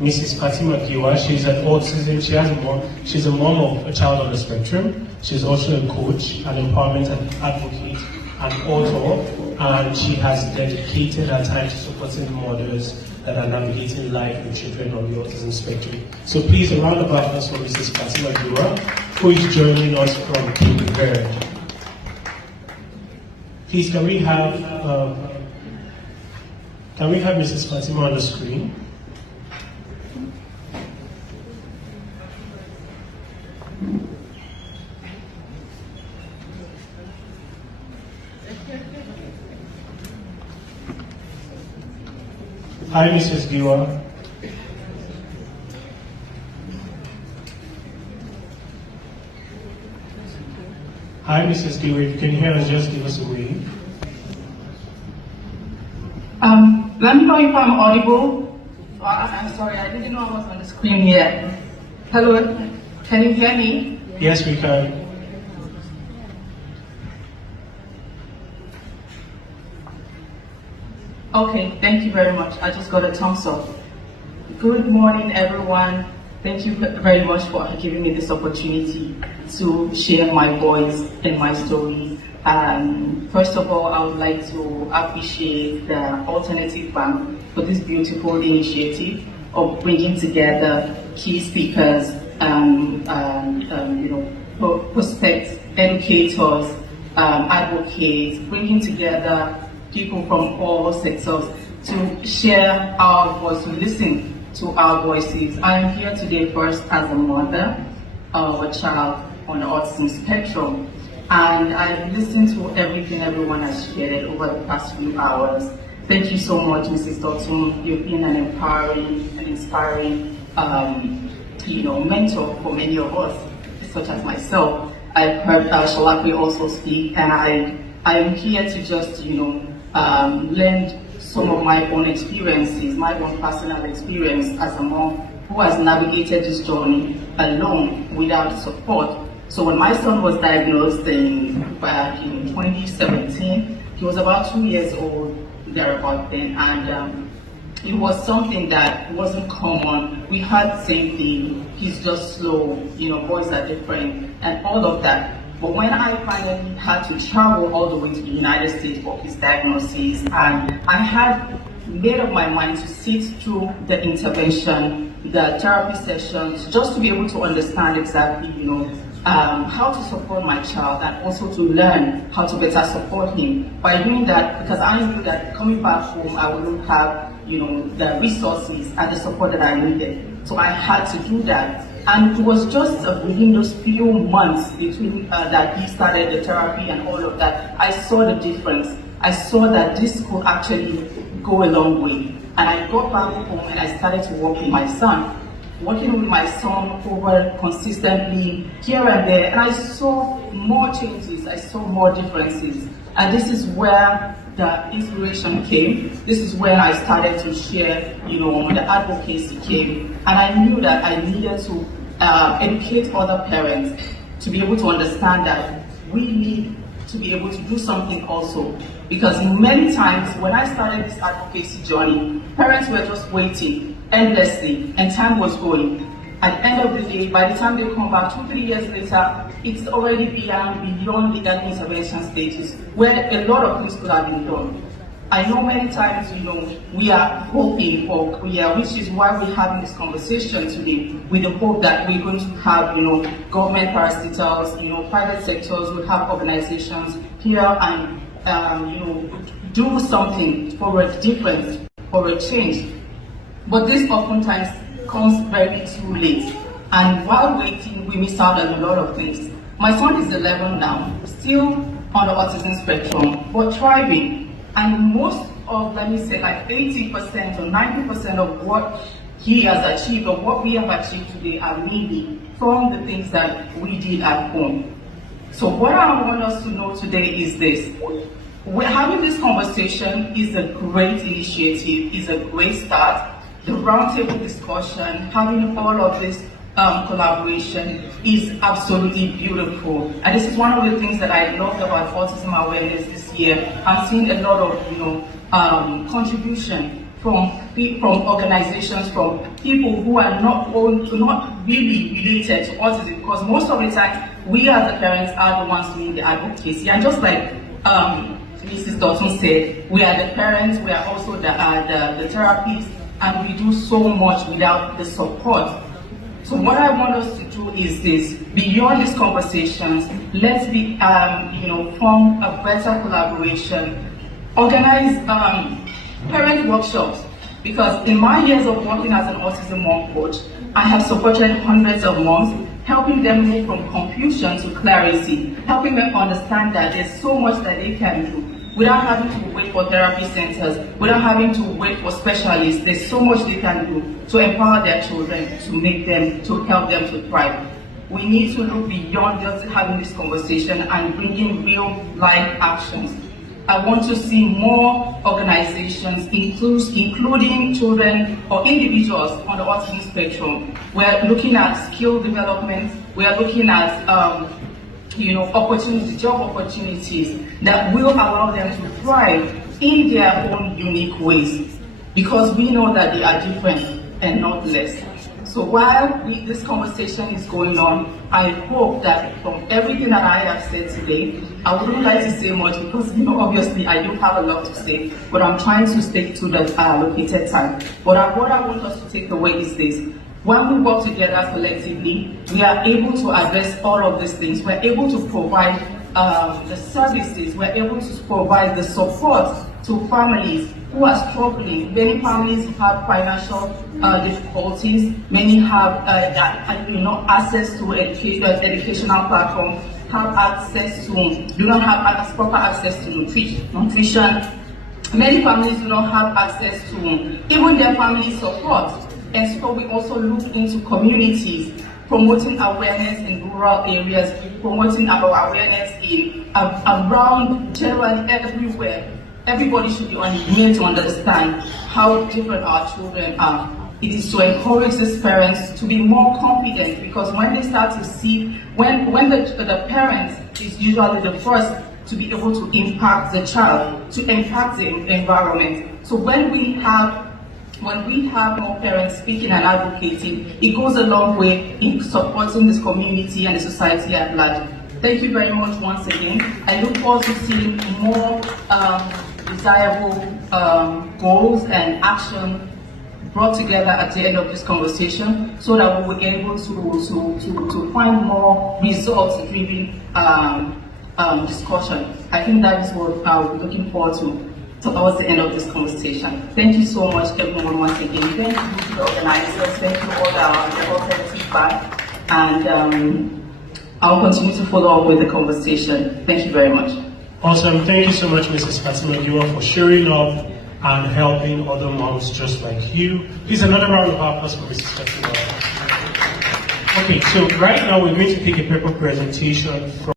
Mrs. Fatima Giwa. She's an autism. She's a mom of a child on the spectrum. She's also a coach, an empowerment advocate, an author, and she has dedicated her time to supporting mothers that are navigating life with children on the autism spectrum. So please, a round of applause for Mrs. Fatima Giwa, who is joining us from Goodwill. Please, can we have Mrs. Fatima on the screen? Hi, Mrs. Giwa. Hi, Mrs. Giwa. If you can hear us, just give us a wave. Let me know if I'm audible. I'm sorry, I didn't know I was on the screen yet. Hello, can you hear me? Yes, we can. Okay, thank you very much. I just got a thumbs up. Good morning, everyone. Thank you very much for giving me this opportunity to share my voice and my story. First of all, I would like to appreciate the Alternative Bank for this beautiful initiative of bringing together key speakers, prospects, educators, advocates, bringing together people from all sectors to share our voice, to listen to our voices. I am here today first as a mother of a child on the autism spectrum, and I've listened to everything everyone has shared over the past few hours. Thank you so much, Mrs. Dotun. You've been an empowering and inspiring mentor for many of us, such as myself. I've heard Shalakwe also speak, and I am here to just lend some of my own experiences, my own personal experience as a mom who has navigated this journey alone without support. So when my son was diagnosed back in 2017, he was about 2 years old, thereabout then, and it was something that wasn't common. We had the same thing, he's just slow, boys are different, and all of that. But when I finally had to travel all the way to the United States for his diagnosis, and I had made up my mind to sit through the intervention, the therapy sessions, just to be able to understand exactly, how to support my child, and also to learn how to better support him. By doing that, because I knew that coming back home, I wouldn't have, the resources and the support that I needed. So I had to do that. And it was just within those few months between that he started the therapy and all of that, I saw the difference. I saw that this could actually go a long way. And I got back home and I started to work with my son. Working with my son over consistently here and there, and I saw more changes, I saw more differences. And this is where the inspiration came. This is when I started to share, the advocacy came. And I knew that I needed to educate other parents to be able to understand that we need to be able to do something also. Because many times when I started this advocacy journey, parents were just waiting endlessly and time was going. At the end of the day, by the time they come back 2-3 years later, it's already beyond the early intervention stages where a lot of things could have been done. I know many times, we are hoping for, which is why we're having this conversation today, with the hope that we're going to have, government parastatals, private sectors, we'll have organizations here and, do something for a difference, for a change. But this oftentimes comes very too late. And while waiting, we miss out on a lot of things. My son is 11 now, still on the autism spectrum, but thriving. And most of, let me say, like 80% or 90% of what he has achieved or what we have achieved today are mainly from the things that we did at home. So what I want us to know today is this. We're having this conversation is a great initiative, is a great start. The roundtable discussion, having all of this collaboration is absolutely beautiful. And this is one of the things that I loved about autism awareness this year. I've seen a lot of contribution from organizations, from people who are not really related to autism, because most of the time we as the parents are the ones doing the advocacy. And just like Mrs. Dawson said, we are the parents, we are also the therapists, and we do so much without the support. So what I want us to do is this: beyond these conversations, let's form a better collaboration, organize parent workshops, because in my years of working as an autism mom coach, I have supported hundreds of moms, helping them move from confusion to clarity, helping them understand that there's so much that they can do without having to wait for therapy centers, without having to wait for specialists. There's so much they can do to empower their children, to help them to thrive. We need to look beyond just having this conversation and bringing real life actions. I want to see more organizations, including children or individuals on the autism spectrum. We're looking at skill development. We are looking at opportunities, job opportunities that will allow them to thrive in their own unique ways, because we know that they are different and not less. So while this conversation is going on, I hope that from everything that I have said today, I wouldn't like to say much because, obviously I do have a lot to say, but I'm trying to stick to the allocated time. But what I want us to take away is this: when we work together collectively, we are able to address all of these things. We're able to provide the services, we're able to provide the support to families who are struggling. Many families have financial difficulties. Many have access to educational platforms, do not have proper access to nutrition. Many families do not have access to even their family support. And so we also look into communities, promoting awareness in rural areas, promoting our awareness around generally everywhere. Everybody should be made to understand how different our children are. It is to encourage these parents to be more confident, because when they start to see, when the parent is usually the first to be able to impact the child, to impact the environment. So when we have more parents speaking and advocating, it goes a long way in supporting this community and the society at large. Thank you very much once again. I look forward to seeing more desirable goals and action brought together at the end of this conversation, so that we will be able to find more results-driven discussion. I think that is what I'll be looking forward to towards the end of this conversation. Thank you so much, everyone, once again. Thank you to the organizers. Thank you for all the feedback. And I'll continue to follow up with the conversation. Thank you very much. Awesome. Thank you so much, Mrs. FattyGiwa, for showing up and helping other moms just like you. Please, another round of applause for Mrs. FattyGiwa. Okay, so right now we're going to take a paper presentation from